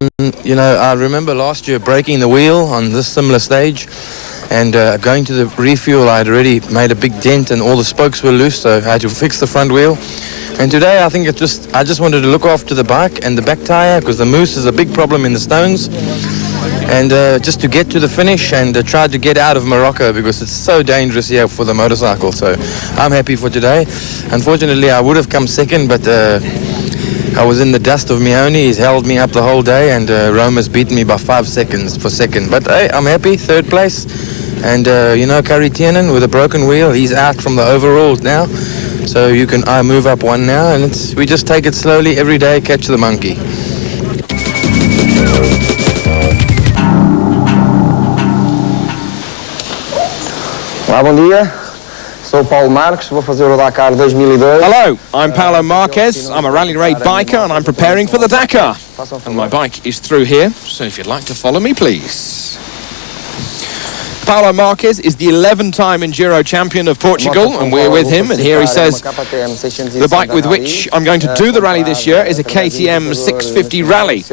You know, I remember last year breaking the wheel on this similar stage, and going to the refuel, I had already made a big dent and all the spokes were loose, so I had to fix the front wheel. And today I think I just wanted to look after the bike and the back tire, because the moose is a big problem in the stones, and just to get to the finish and try to get out of Morocco, because it's so dangerous here for the motorcycle. So I'm happy for today. Unfortunately, I would have come second, but I was in the dust of Mione. He's held me up the whole day, and Rome has beaten me by 5 seconds for second. But hey, I'm happy, third place. And you know, Kari Tiernan with a broken wheel, he's out from the overalls now. So I move up one now, and we just take it slowly every day, catch the monkey. Olá, bom dia. Sou Paulo Marques, vou fazer o Dakar 2002. Hello, I'm Paulo Marques. I'm a rally raid biker and I'm preparing for the Dakar. And my bike is through here, so if you'd like to follow me, please. Paulo Marques is the 11-time Enduro champion of Portugal, and we're with him, and here he says the bike with which I'm going to do the rally this year is a KTM 650 Rally.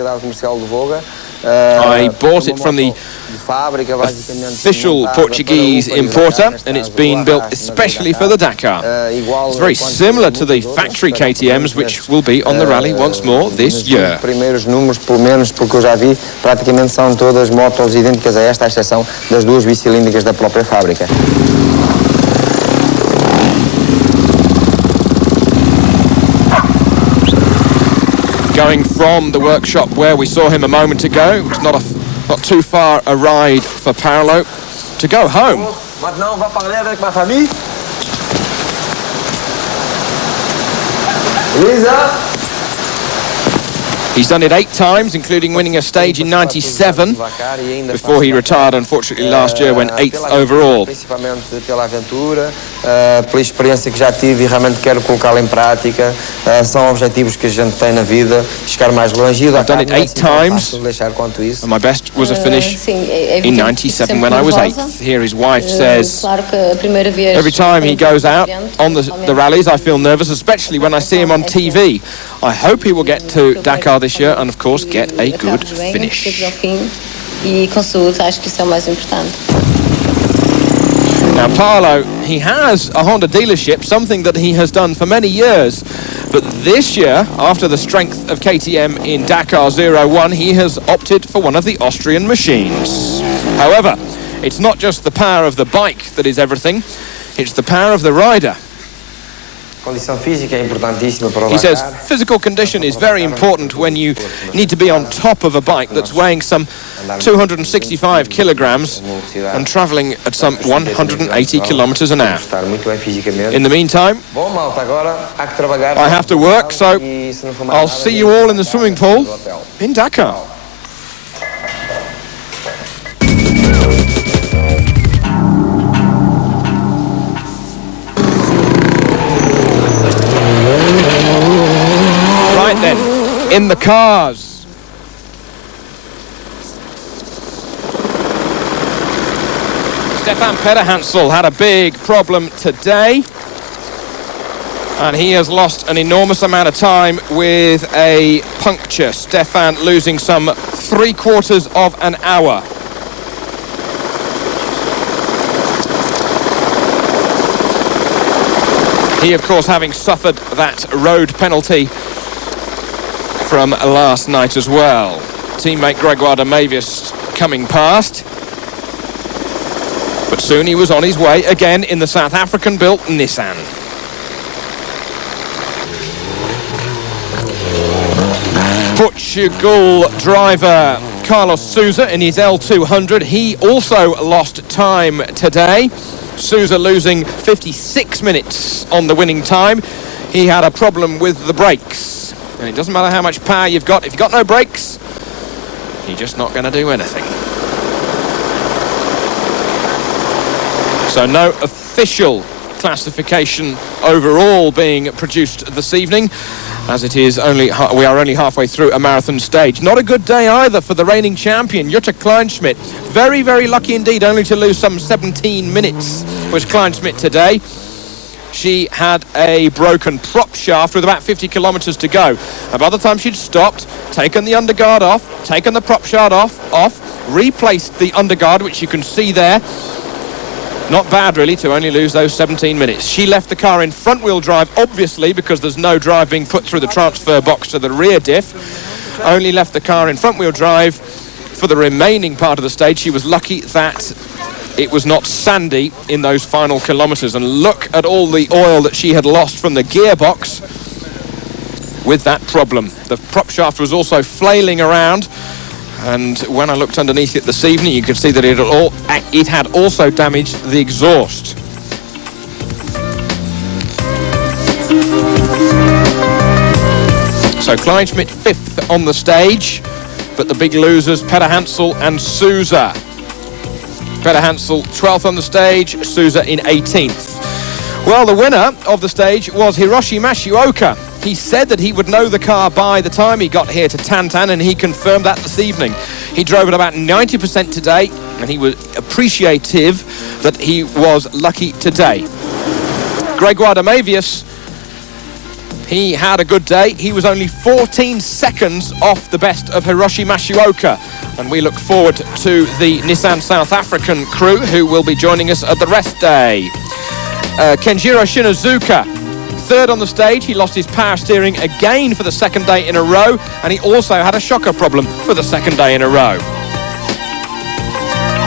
I bought it from the official Portuguese importer, and it's been built especially for the Dakar. It's very similar to the factory KTMs, which will be on the rally once more this year. Primeiros números, pelo menos, porque eu já vi, praticamente são todas motos idênticas a esta, à exceção das duas bicilíndricas da própria fábrica. Going from the workshop where we saw him a moment ago, it's not too far a ride for Paulo to go home. Maintenant, on va parler avec ma famille. Lisa. He's done it 8 times, including winning a stage in '97, before he retired, unfortunately, last year, when 8th overall. Principalmente pela aventura, pela experiência que já tive e realmente quero colocá-la em prática. São objetivos que a gente tem na vida, chegar mais longe. I've done it 8 times, and my best was a finish in '97 when I was 8th. Here his wife says, every time he goes out on the rallies, I feel nervous, especially when I see him on TV. I hope he will get to Dakar this year and, of course, get a good finish. Now, Paulo, he has a Honda dealership, something that he has done for many years. But this year, after the strength of KTM in Dakar 01, he has opted for one of the Austrian machines. However, it's not just the power of the bike that is everything, it's the power of the rider. He says physical condition is very important when you need to be on top of a bike that's weighing some 265 kilograms and travelling at some 180 kilometers an hour. In the meantime, I have to work, so I'll see you all in the swimming pool in Dakar. Then, in the cars. Stefan Pederhansel had a big problem today, and he has lost an enormous amount of time with a puncture. Stefan losing some 3/4 of an hour. He, of course, having suffered that road penalty from last night as well. Teammate Gregoire de Mavis coming past. But soon he was on his way again in the South African-built Nissan. Portugal driver Carlos Sousa in his L200. He also lost time today. Sousa losing 56 minutes on the winning time. He had a problem with the brakes. And it doesn't matter how much power you've got. If you've got no brakes, you're just not going to do anything. So no official classification overall being produced this evening, as it is we are only halfway through a marathon stage. Not a good day either for the reigning champion, Jutta Kleinschmidt. Very, very lucky indeed, only to lose some 17 minutes was Kleinschmidt today. she had a broken prop shaft with about 50 kilometres to go. And by the time she'd stopped, taken the underguard off, taken the prop shaft off, replaced the underguard, which you can see there. Not bad, really, to only lose those 17 minutes. She left the car in front-wheel drive, obviously, because there's no drive being put through the transfer box to the rear diff. Only left the car in front-wheel drive for the remaining part of the stage. She was lucky that it was not sandy in those final kilometres. And look at all the oil that she had lost from the gearbox with that problem. The prop shaft was also flailing around. And when I looked underneath it this evening, you could see that it had also damaged the exhaust. So Kleinschmidt 5th on the stage, but the big losers, Peter Hansel and Sousa. Peter Hansel 12th on the stage, Sousa in 18th. Well, the winner of the stage was Hiroshi Mashioka. He said that he would know the car by the time he got here to Tantan, and he confirmed that this evening. He drove at about 90% today, and he was appreciative that he was lucky today. Gregoire Demavius, he had a good day. He was only 14 seconds off the best of Hiroshi Mashioka. And we look forward to the Nissan South African crew who will be joining us at the rest day. Kenjiro Shinazuka, 3rd on the stage. He lost his power steering again for the 2nd day in a row, and he also had a shocker problem for the 2nd day in a row.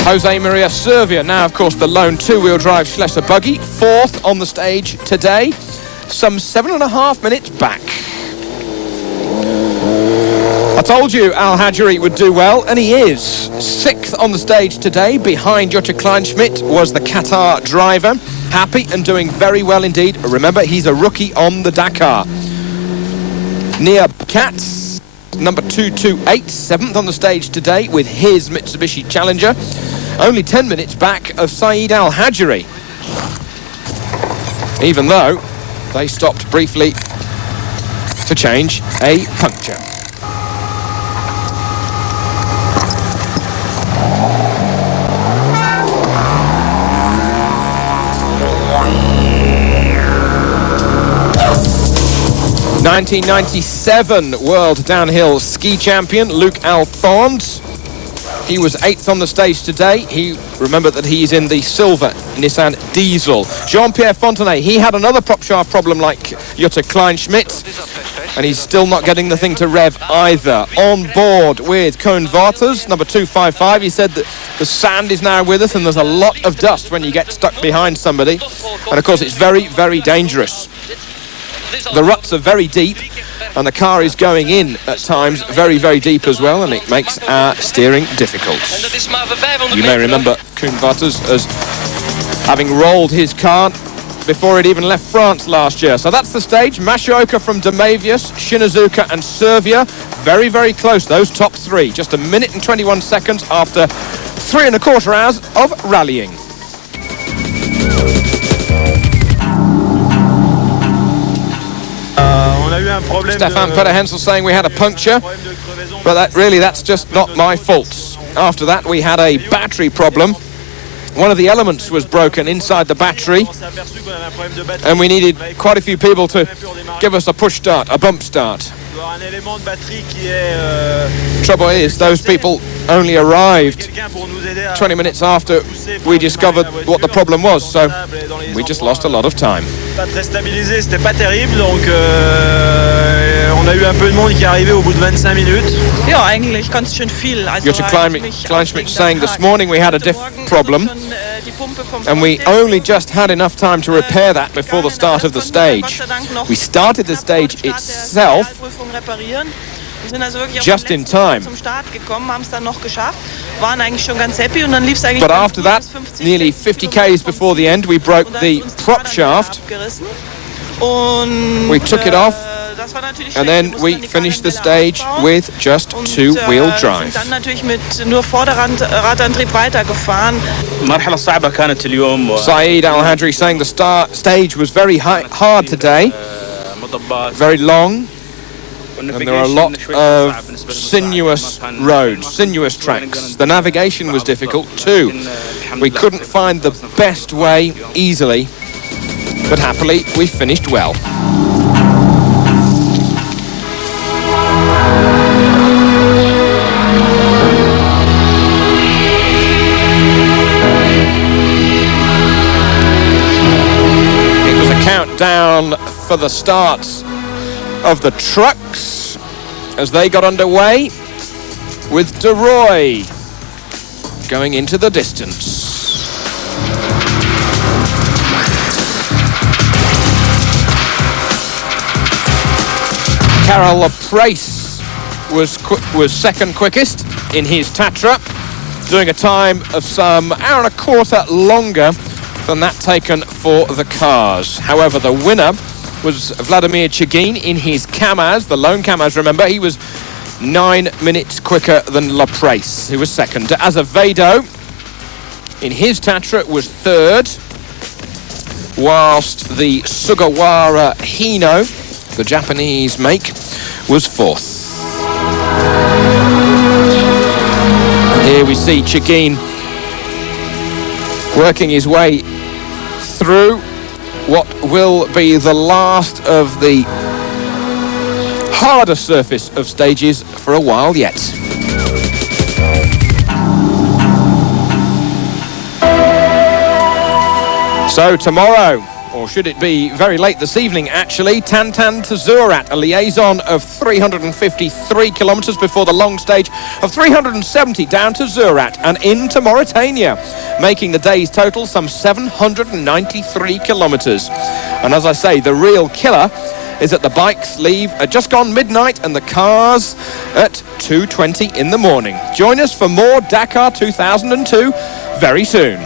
Jose Maria Servia, now of course the lone 2-wheel drive Schlesser buggy, 4th on the stage today, some 7.5 minutes back. I told you Al Hajri would do well, and he is. 6th on the stage today, behind Jutta Kleinschmidt was the Qatar driver. Happy and doing very well indeed. Remember, he's a rookie on the Dakar. Nia Katz, number 228, 7th on the stage today with his Mitsubishi Challenger. Only 10 minutes back of Saeed Al Hajri. Even though they stopped briefly to change a puncture. '97 World Downhill Ski Champion Luc Alphonse. He was 8th on the stage today. Remember that he's in the silver Nissan Diesel. Jean-Pierre Fontenay, he had another prop shaft problem like Jutta Kleinschmidt, and he's still not getting the thing to rev either. On board with Koen Waters, number 255. He said that the sand is now with us and there's a lot of dust when you get stuck behind somebody. And of course it's very, very dangerous. The ruts are very deep, and the car is going in at times very, very deep as well, and it makes our steering difficult. You may remember Koen Waters as having rolled his car before it even left France last year. So that's the stage. Mashioka from Demavius, Shinazuka and Servia. Very, very close, those top three. Just 1 minute and 21 seconds after 3.25 hours of rallying. Stefan Peter Hansel saying we had a puncture, but that's just not my fault. After that we had a battery problem. One of the elements was broken inside the battery, and we needed quite a few people to give us a push start, a bump start. Trouble is, those people only arrived 20 minutes after we discovered what the problem was, so we just lost a lot of time. On a eu un peu de monde qui est arrivé au bout de 25 minutes. Ja, eigentlich ganz schön viel. Jutta Kleinschmidt saying this morning we had a diff problem, and we only just had enough time to repair that before the start of the stage. We started the stage itself just in time. But after that, nearly 50 k's before the end, we broke the prop shaft. We took it off, and then we finished the stage with just two-wheel drive. Saeed Al Hajri saying the stage was very hard today, very long, and there are a lot of sinuous roads, sinuous tracks. The navigation was difficult too. We couldn't find the best way easily but happily we finished well. It was a countdown for the starts of the trucks as they got underway, with De Roy going into the distance. Karel Laprace was second quickest in his Tatra, doing a time of some hour and a quarter longer than that taken for the cars. However, the winner was Vladimir Chigin in his Kamaz, the lone Kamaz, remember. He was 9 minutes quicker than Laprace, who was second. Azevedo in his Tatra was third, whilst the Sugawara Hino, the Japanese make, was fourth. Here we see Chigin working his way through what will be the last of the harder surface of stages for a while yet. So tomorrow, or should it be very late this evening actually, Tantan to Zurat, a liaison of 353 kilometres before the long stage of 370 down to Zurat and into Mauritania, making the day's total some 793 kilometres. And as I say, the real killer is that the bikes leave at just gone midnight and the cars at 2:20 in the morning. Join us for more Dakar 2002 very soon.